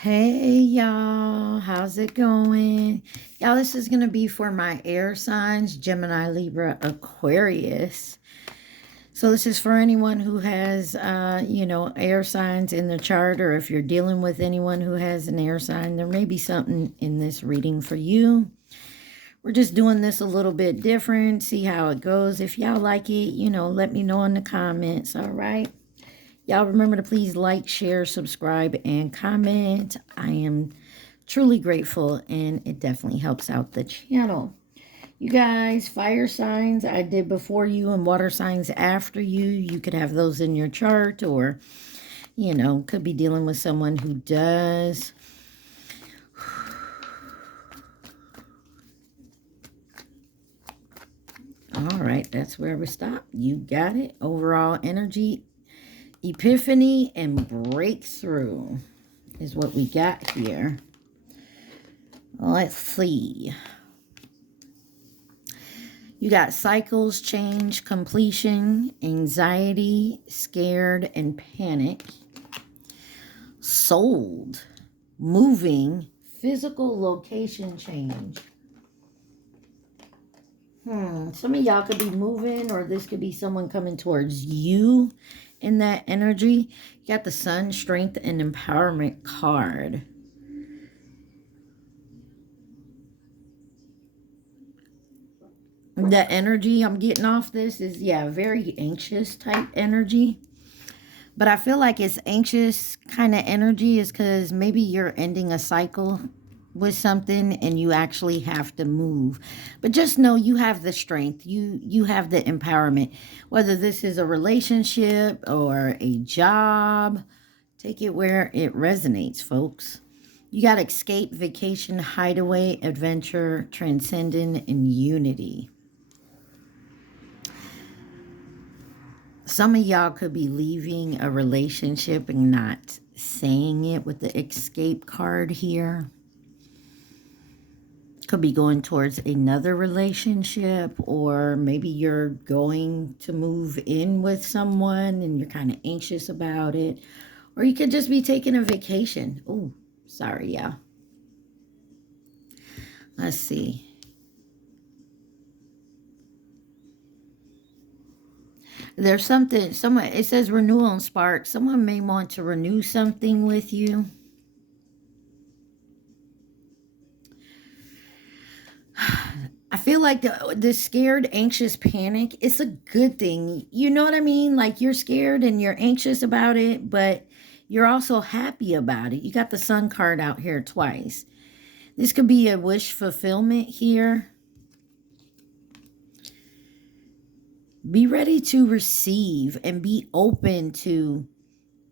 Hey y'all, how's it going? Y'all, this is going to be for my air signs, Gemini, Libra, Aquarius. So this is for anyone who has, air signs in the chart, or if you're dealing with anyone who has an air sign, there may be something in this reading for you. We're just doing this a little bit different, see how it goes. If y'all like it, let me know in the comments, all right? Y'all remember to please like, share, subscribe, and comment. I am truly grateful, and it definitely helps out the channel. You guys, fire signs I did before you and water signs after you. You could have those in your chart, or, could be dealing with someone who does. All right, that's where we stop. You got it. Overall energy, epiphany, and breakthrough is what we got here. Let's see. You got cycles, change, completion, anxiety, scared, and panic. Sold, moving, physical location change. Some of y'all could be moving, or this could be someone coming towards you in that energy. You got the Sun, Strength, and Empowerment card. The energy I'm getting off this is, very anxious type energy. But I feel like it's anxious kind of energy is because maybe you're ending a cycle with something and you actually have to move. But just know you have the strength. You have the empowerment. Whether this is a relationship or a job, take it where it resonates, folks. You got escape, vacation, hideaway, adventure, transcendent, and unity. Some of y'all could be leaving a relationship and not saying it with the escape card here. Could be going towards another relationship, or maybe you're going to move in with someone and you're kind of anxious about it. Or you could just be taking a vacation. Oh, sorry, yeah. Let's see. There's something, it says renewal and spark. Someone may want to renew something with you. I feel like the scared, anxious panic, it's a good thing. You know what I mean? Like, you're scared and you're anxious about it, but you're also happy about it. You got the Sun card out here twice. This could be a wish fulfillment here. Be ready to receive and be open to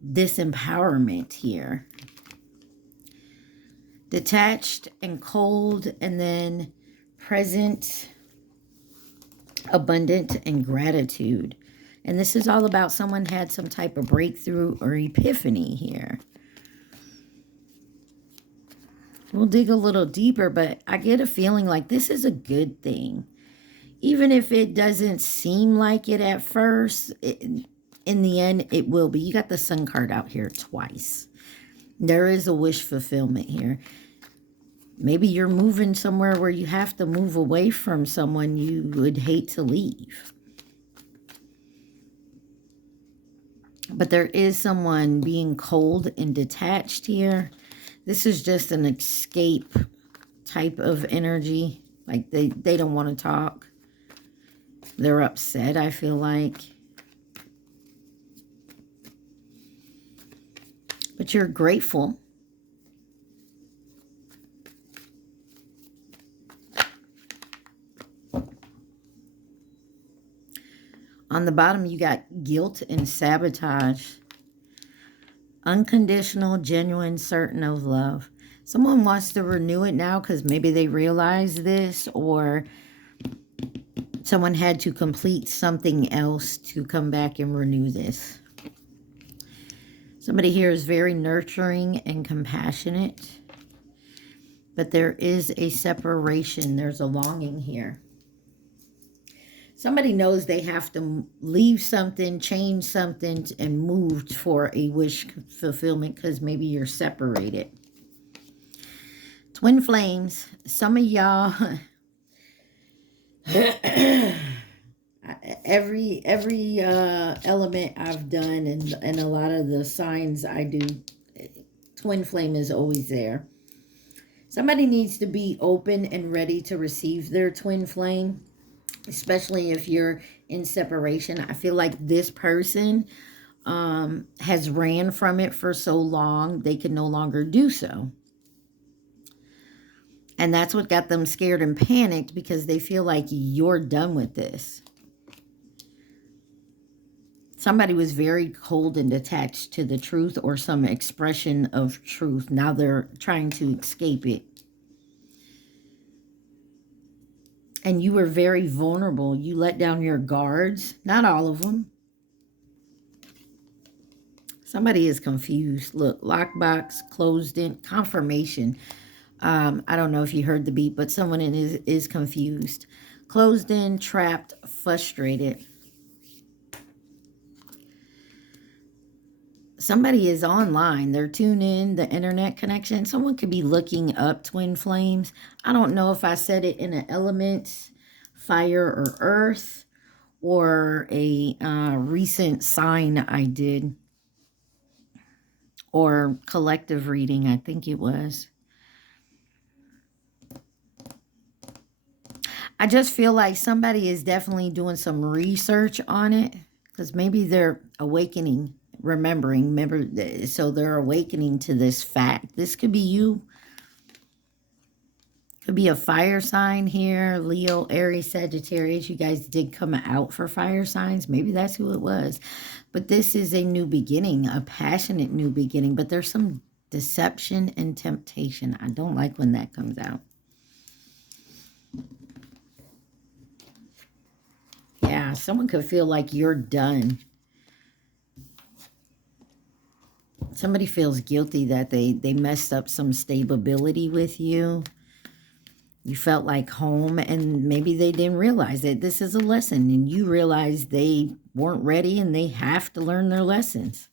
this empowerment here. Detached and cold, and then present, abundant, and gratitude. And this is all about someone had some type of breakthrough or epiphany here. We'll dig a little deeper, but I get a feeling like this is a good thing. Even if it doesn't seem like it at first, in the end, it will be. You got the Sun card out here twice. There is a wish fulfillment here. Maybe you're moving somewhere where you have to move away from someone you would hate to leave. But there is someone being cold and detached here. This is just an escape type of energy. Like they don't want to talk. They're upset, I feel like. But you're grateful. On the bottom, you got guilt and sabotage. Unconditional, genuine, certain of love. Someone wants to renew it now because maybe they realize this, or someone had to complete something else to come back and renew this. Somebody here is very nurturing and compassionate, but there is a separation. There's a longing here. Somebody knows they have to leave something, change something, and move for a wish fulfillment because maybe you're separated. Twin flames. Some of y'all, every element I've done and a lot of the signs I do, twin flame is always there. Somebody needs to be open and ready to receive their twin flame, especially if you're in separation. I feel like this person has ran from it for so long, they can no longer do so. And that's what got them scared and panicked, because they feel like you're done with this. Somebody was very cold and attached to the truth or some expression of truth. Now they're trying to escape it. And you were very vulnerable. You let down your guards. Not all of them. Somebody is confused. Look, lockbox, closed in, confirmation. I don't know if you heard the beat, but someone is confused. Closed in, trapped, frustrated. Somebody is online. They're tuned in, the internet connection. Someone could be looking up twin flames. I don't know if I said it in an element, fire or earth, or a recent sign I did, or collective reading, I think it was. I just feel like somebody is definitely doing some research on it, because maybe they're awakening, remembering, so they're awakening to this fact. This could be you. Could be a fire sign here. Leo, Aries, Sagittarius. You guys did come out for fire signs. Maybe that's who it was. But this is a new beginning, a passionate new beginning. But there's some deception and temptation. I don't like when that comes out. Yeah, someone could feel like you're done. Somebody feels guilty that they messed up some stability with you. You felt like home, and maybe they didn't realize that this is a lesson, and you realize they weren't ready and they have to learn their lessons.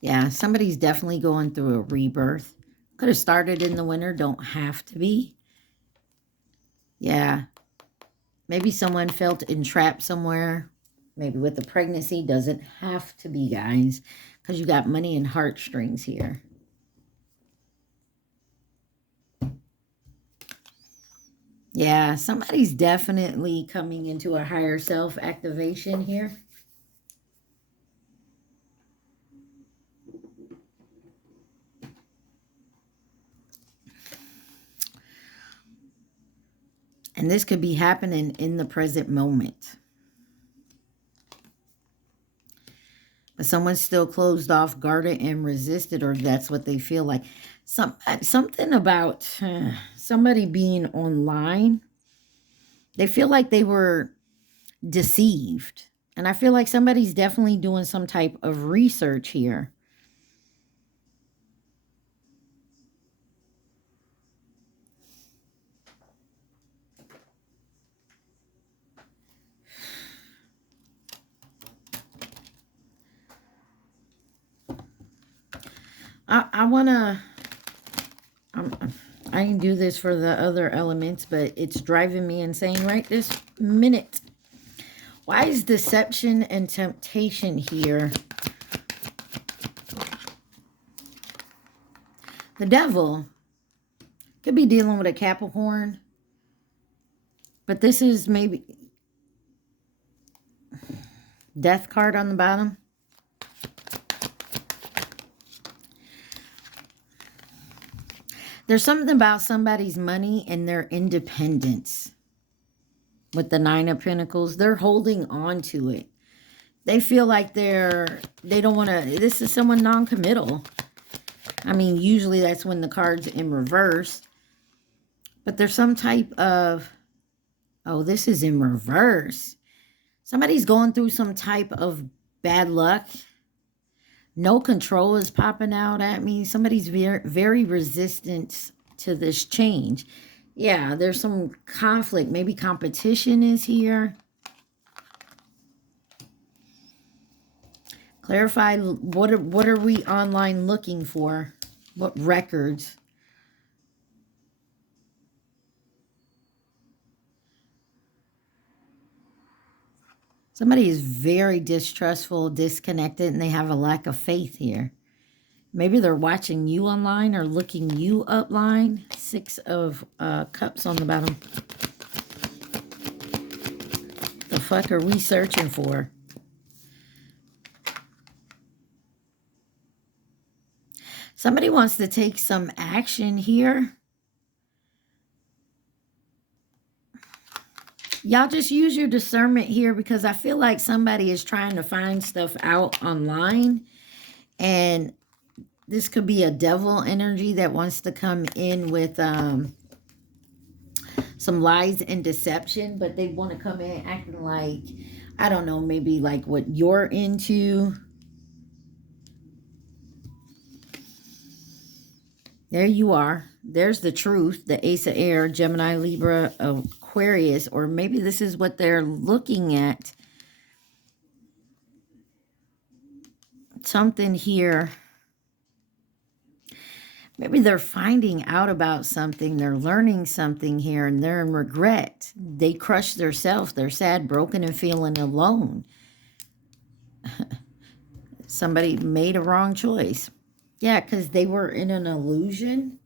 Yeah, somebody's definitely going through a rebirth. Could have started in the winter, don't have to be. Yeah. Maybe someone felt entrapped somewhere. Maybe with the pregnancy, doesn't have to be, guys, because you got money and heartstrings here. Yeah, somebody's definitely coming into a higher self activation here. And this could be happening in the present moment. But someone's still closed off, guarded, and resisted, or that's what they feel like. Something about somebody being online. They feel like they were deceived. And I feel like somebody's definitely doing some type of research here. I want to... I can do this for the other elements, but it's driving me insane right this minute. Why is deception and temptation here? The devil could be dealing with a Capricorn, but this is maybe death card on the bottom. There's something about somebody's money and their independence. With the Nine of Pentacles, they're holding on to it. They feel like they don't want to, this is someone non-committal. I mean, usually that's when the card's in reverse. But there's some type of, oh, this is in reverse. Somebody's going through some type of bad luck. No control is popping out at me. Somebody's very, very resistant to this change. Yeah, there's some conflict. Maybe competition is here. Clarify, what are we online looking for? What records? Somebody is very distrustful, disconnected, and they have a lack of faith here. Maybe they're watching you online or looking you upline. 6 of Cups on the bottom. The fuck are we searching for? Somebody wants to take some action here. Y'all just use your discernment here, because I feel like somebody is trying to find stuff out online. And this could be a devil energy that wants to come in with some lies and deception. But they want to come in acting like, I don't know, maybe like what you're into. There you are. There's the truth. The Ace of Air, Gemini, Libra, Aquarius. Or maybe this is what they're looking at. Something here. Maybe they're finding out about something. They're learning something here, and they're in regret. They crushed themselves. They're sad, broken, and feeling alone. Somebody made a wrong choice. Yeah, because they were in an illusion.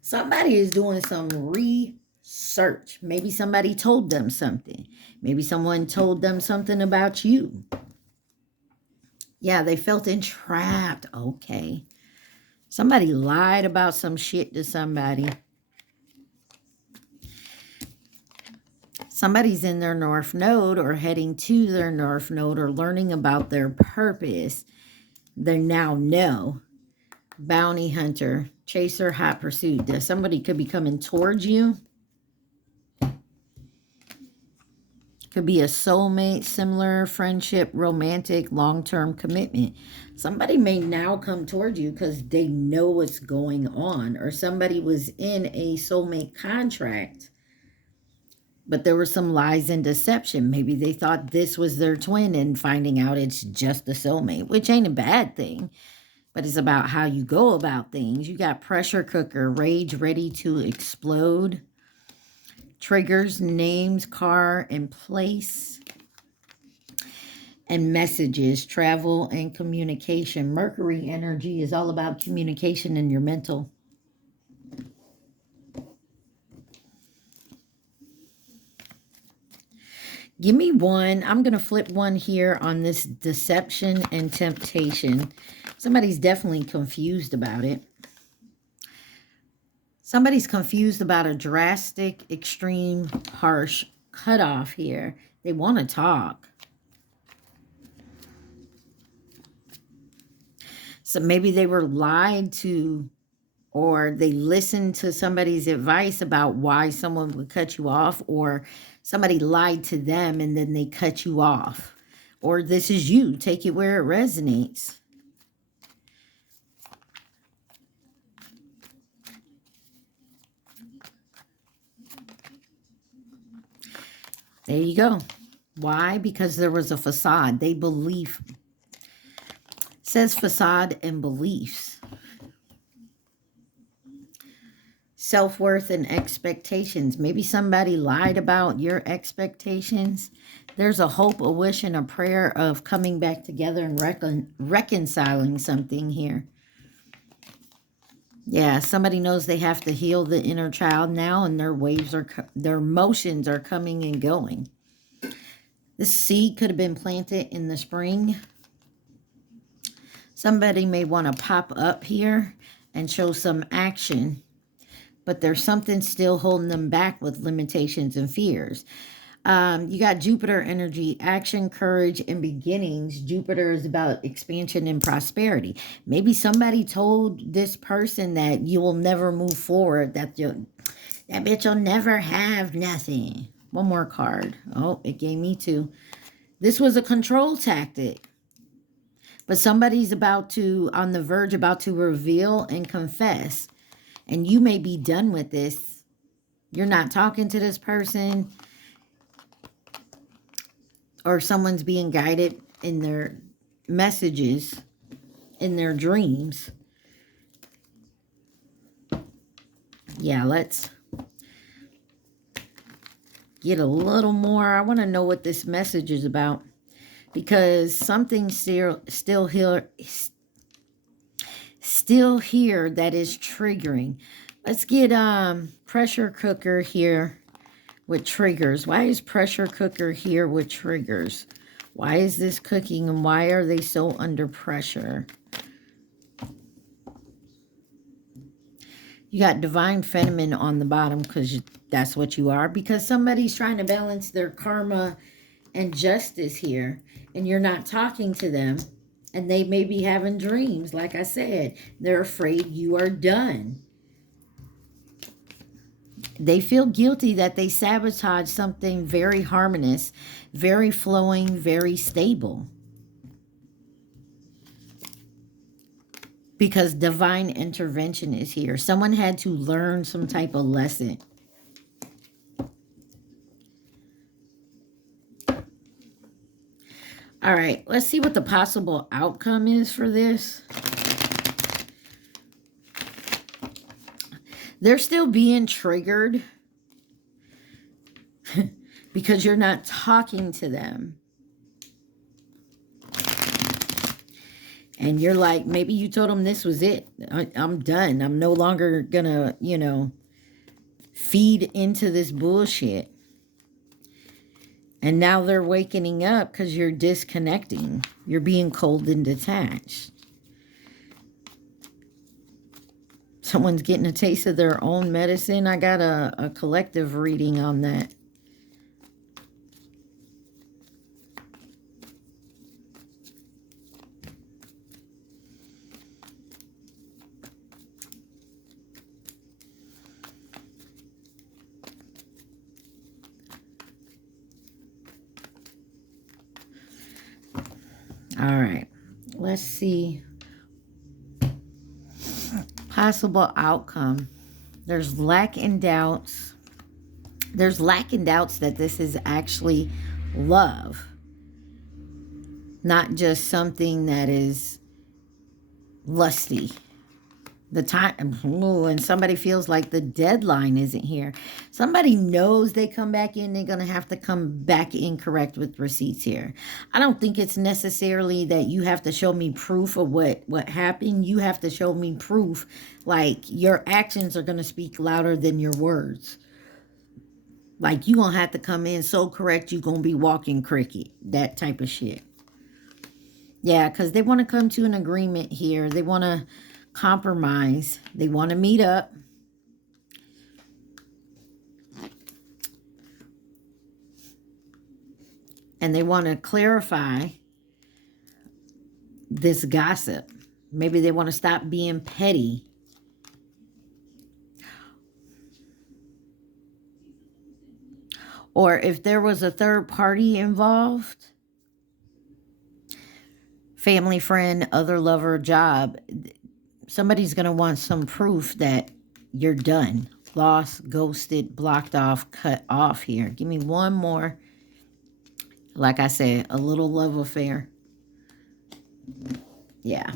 Somebody is doing some research. Maybe somebody told them something. Maybe someone told them something about you. Yeah, they felt entrapped. Okay. Somebody lied about some shit to somebody. Somebody's in their North Node or heading to their North Node or learning about their purpose. They now know. Bounty hunter, chaser, hot pursuit. Somebody could be coming towards you. Could be a soulmate, similar, friendship, romantic, long-term commitment. Somebody may now come toward you because they know what's going on. Or somebody was in a soulmate contract, but there were some lies and deception. Maybe they thought this was their twin and finding out it's just a soulmate, which ain't a bad thing. But it's about how you go about things. You got pressure cooker, rage ready to explode. Triggers, names, car, and place. And messages, travel, and communication. Mercury energy is all about communication and your mental. Give me one. I'm going to flip one here on this deception and temptation. Somebody's definitely confused about it. Somebody's confused about a drastic, extreme, harsh cutoff here. They want to talk. So maybe they were lied to, or they listened to somebody's advice about why someone would cut you off, or somebody lied to them and then they cut you off. Or this is you. Take it where it resonates. There you go. Why? Because there was a facade. They believe. It says facade and beliefs. Self-worth and expectations. Maybe somebody lied about your expectations. There's a hope, a wish, and a prayer of coming back together and reconciling something here. Yeah, somebody knows they have to heal the inner child now, and their emotions are coming and going. This seed could have been planted in the spring. Somebody may want to pop up here and show some action, but there's something still holding them back with limitations and fears. You got Jupiter energy, action, courage, and beginnings. Jupiter is about expansion and prosperity. Maybe somebody told this person that you will never move forward, that bitch will never have nothing. One more card. Oh, it gave me 2. This was a control tactic. But somebody's on the verge, about to reveal and confess. And you may be done with this. You're not talking to this person. Or someone's being guided in their messages in their dreams. Yeah, let's get a little more. I want to know what this message is about, because something's still here that is triggering. Let's get pressure cooker here with triggers. Why is pressure cooker here with triggers? Why is this cooking, and why are they so under pressure? You got divine feminine on the bottom, because that's what you are. Because somebody's trying to balance their karma and justice here, and you're not talking to them, and they may be having dreams. Like I said, they're afraid you are done. They feel guilty that they sabotaged something very harmonious, very flowing, very stable. Because divine intervention is here. Someone had to learn some type of lesson. All right, let's see what the possible outcome is for this. They're still being triggered because you're not talking to them. And you're like, maybe you told them this was it. I'm done. I'm no longer gonna, you know, feed into this bullshit. And now they're waking up because you're disconnecting. You're being cold and detached. Someone's getting a taste of their own medicine. I got a collective reading on that. All right, let's see. Possible outcome. There's lack and doubts. There's lack and doubts that this is actually love, not just something that is lusty. The time, and somebody feels like the deadline isn't here. Somebody knows they come back in, they're going to have to come back incorrect with receipts here. I don't think it's necessarily that you have to show me proof of what happened. You have to show me proof, like your actions are going to speak louder than your words. Like you going to have to come in so correct, you're going to be walking cricket. That type of shit. Yeah, because they want to come to an agreement here. They want to compromise. They want to meet up. And they want to clarify this gossip. Maybe they want to stop being petty. Or if there was a third party involved, family, friend, other lover, job, somebody's going to want some proof that you're done. Lost, ghosted, blocked off, cut off here. Give me one more. Like I said, a little love affair. Yeah.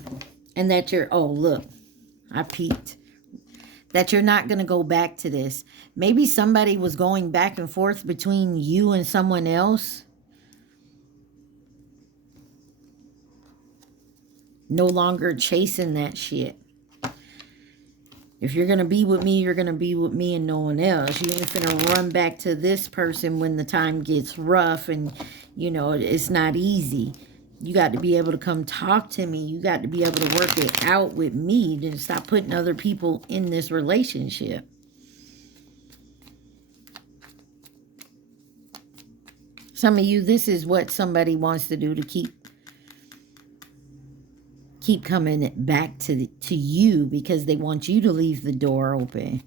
And that you're, oh, look, I peeked. That you're not going to go back to this. Maybe somebody was going back and forth between you and someone else. No longer chasing that shit. If you're going to be with me, you're going to be with me and no one else. You ain't going to run back to this person when the time gets rough and, you know, it's not easy. You got to be able to come talk to me. You got to be able to work it out with me. Then stop putting other people in this relationship. Some of you, this is what somebody wants to do to keep coming back to you, because they want you to leave the door open.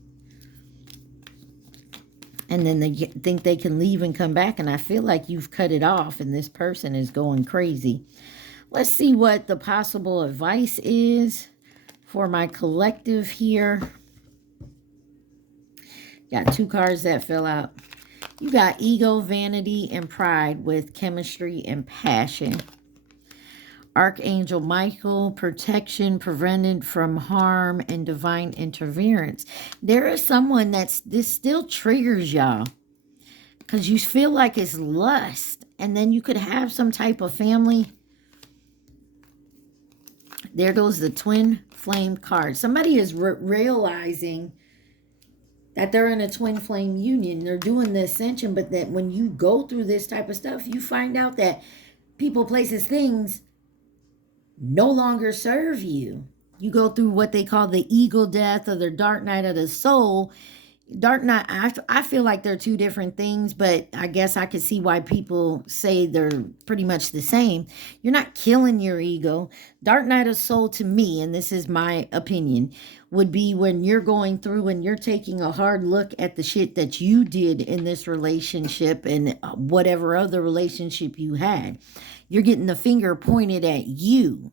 And then they think they can leave and come back. And I feel like you've cut it off and this person is going crazy. Let's see what the possible advice is for my collective here. Got two cards that fell out. You got ego, vanity, and pride with chemistry and passion. Archangel Michael, protection, prevented from harm, and divine interference. There is someone this still triggers y'all because you feel like it's lust, and then you could have some type of family. There goes the twin flame card. Somebody is realizing that they're in a twin flame union. They're doing the ascension, but that when you go through this type of stuff, you find out that people, places, things no longer serve you. You go through what they call the ego death or the dark night of the soul. Dark night, I feel like they're two different things, but I guess I could see why people say they're pretty much the same. You're not killing your ego. Dark night of soul, to me, and this is my opinion, would be when you're going through and you're taking a hard look at the shit that you did in this relationship and whatever other relationship you had. You're getting the finger pointed at you.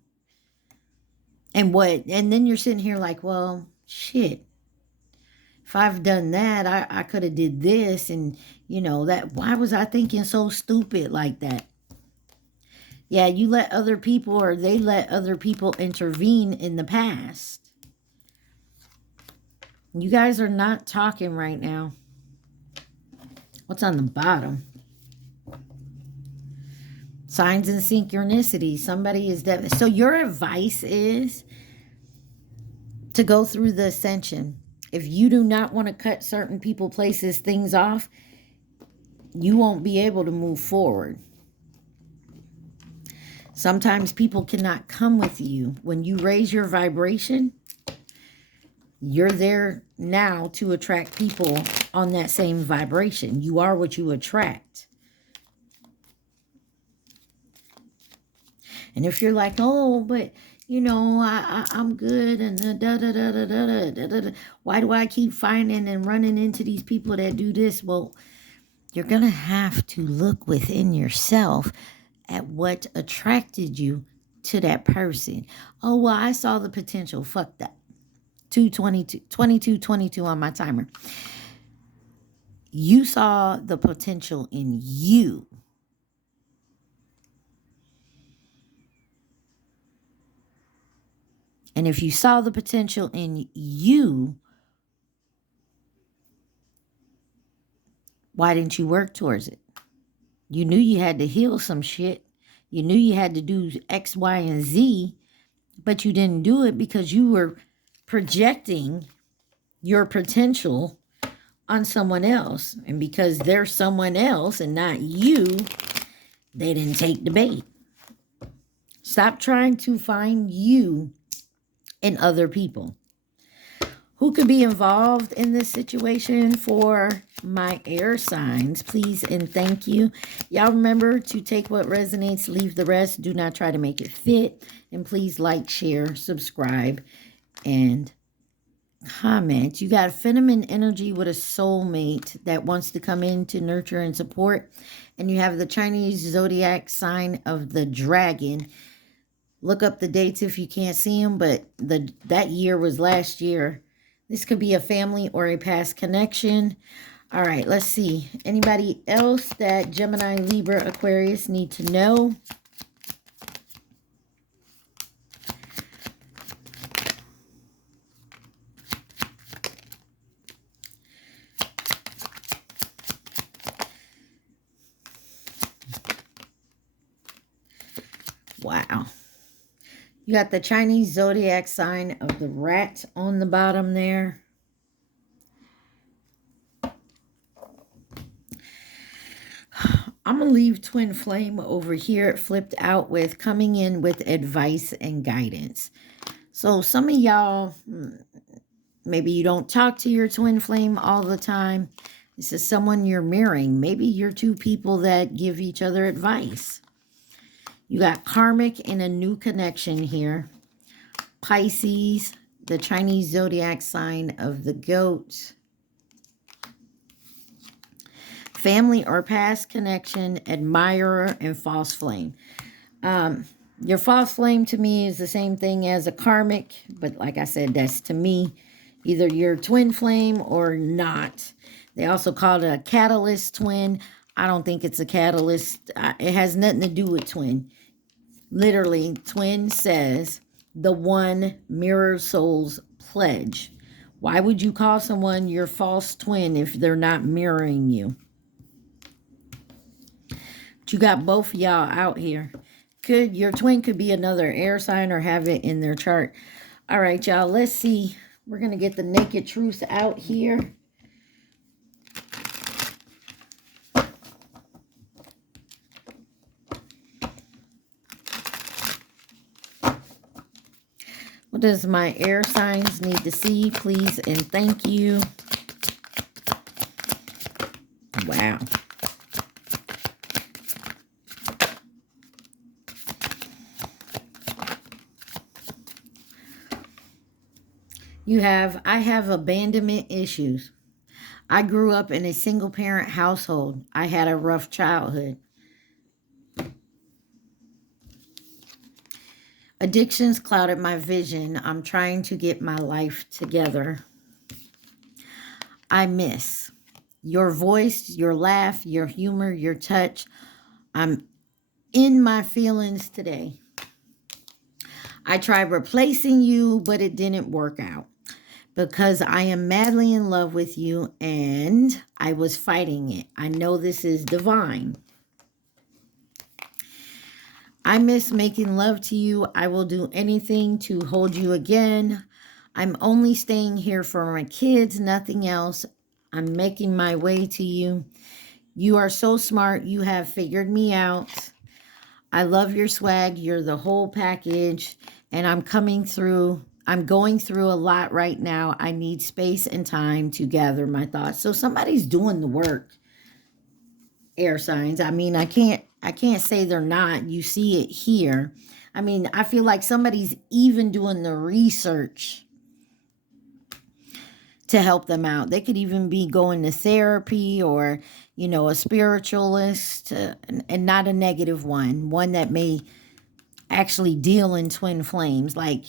And then you're sitting here like, well, shit. If I've done that, I could have did this, and that. Why was I thinking so stupid like that? Yeah, you let other people, or they let other people intervene in the past. You guys are not talking right now. What's on the bottom? Signs and synchronicity. Somebody is dead. So your advice is to go through the ascension. If you do not want to cut certain people, places, things off, you won't be able to move forward. Sometimes people cannot come with you. When you raise your vibration, you're there now to attract people on that same vibration. You are what you attract. And if you're like, oh, but I'm good, and why do I keep finding and running into these people that do this? Well, you're going to have to look within yourself at what attracted you to that person. Oh, well, I saw the potential. Fuck that. 22 on my timer. You saw the potential in you. And if you saw the potential in you, why didn't you work towards it? You knew you had to heal some shit. You knew you had to do X, Y, and Z, but you didn't do it because you were projecting your potential on someone else. And because they're someone else and not you, they didn't take the bait. Stop trying to find you in other people. Who could be involved in this situation for my air signs? Please and thank you. Y'all remember to take what resonates, leave the rest. Do not try to make it fit. And please like, share, subscribe, and comment. You got feminine energy with a soulmate that wants to come in to nurture and support. And you have the Chinese zodiac sign of the dragon. Look up the dates if you can't see them, but that year was last year. This could be a family or a past connection. All right, let's see. Anybody else that Gemini, Libra, Aquarius need to know? Wow. You got the Chinese zodiac sign of the rat on the bottom there. I'm going to leave Twin Flame over here flipped out with coming in with advice and guidance. So some of y'all, maybe you don't talk to your Twin Flame all the time. This is someone you're mirroring. Maybe you're two people that give each other advice. You got karmic and a new connection here. Pisces, the Chinese zodiac sign of the goat. Family or past connection, admirer, and false flame. Your false flame to me is the same thing as a karmic, but like I said, that's to me either your twin flame or not. They also call it a catalyst twin. I don't think it's a catalyst. It has nothing to do with twin. Literally, twin says, the one mirror soul's pledge. Why would you call someone your false twin if they're not mirroring you? But you got both of y'all out here. Your twin could be another air sign or have it in their chart. All right, y'all, let's see. We're going to get the naked truth out here. What does my air signs need to see, please, and thank you. Wow. I have abandonment issues. I grew up in a single parent household. I had a rough childhood. Addictions clouded my vision. I'm trying to get my life together. I miss your voice, your laugh, your humor, your touch. I'm in my feelings today. I tried replacing you, but it didn't work out because I am madly in love with you and I was fighting it. I know this is divine. I miss making love to you. I will do anything to hold you again. I'm only staying here for my kids, nothing else. I'm making my way to you. You are so smart. You have figured me out. I love your swag. You're the whole package. And I'm going through a lot right now. I need space and time to gather my thoughts. So somebody's doing the work, air signs. I mean, I can't say they're not. You see it here. I mean, I feel like somebody's even doing the research to help them out. They could even be going to therapy or, you know, a spiritualist, and not a negative one that may actually deal in twin flames. Like,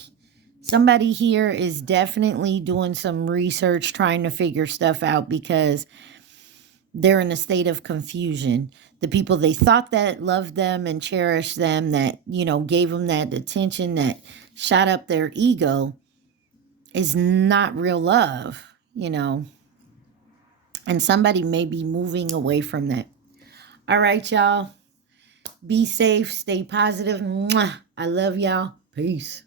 somebody here is definitely doing some research, trying to figure stuff out because they're in a state of confusion. The people they thought that loved them and cherished them, that, you know, gave them that attention, that shot up their ego, is not real love, you know. And somebody may be moving away from that. All right, y'all. Be safe. Stay positive. Mwah. I love y'all. Peace.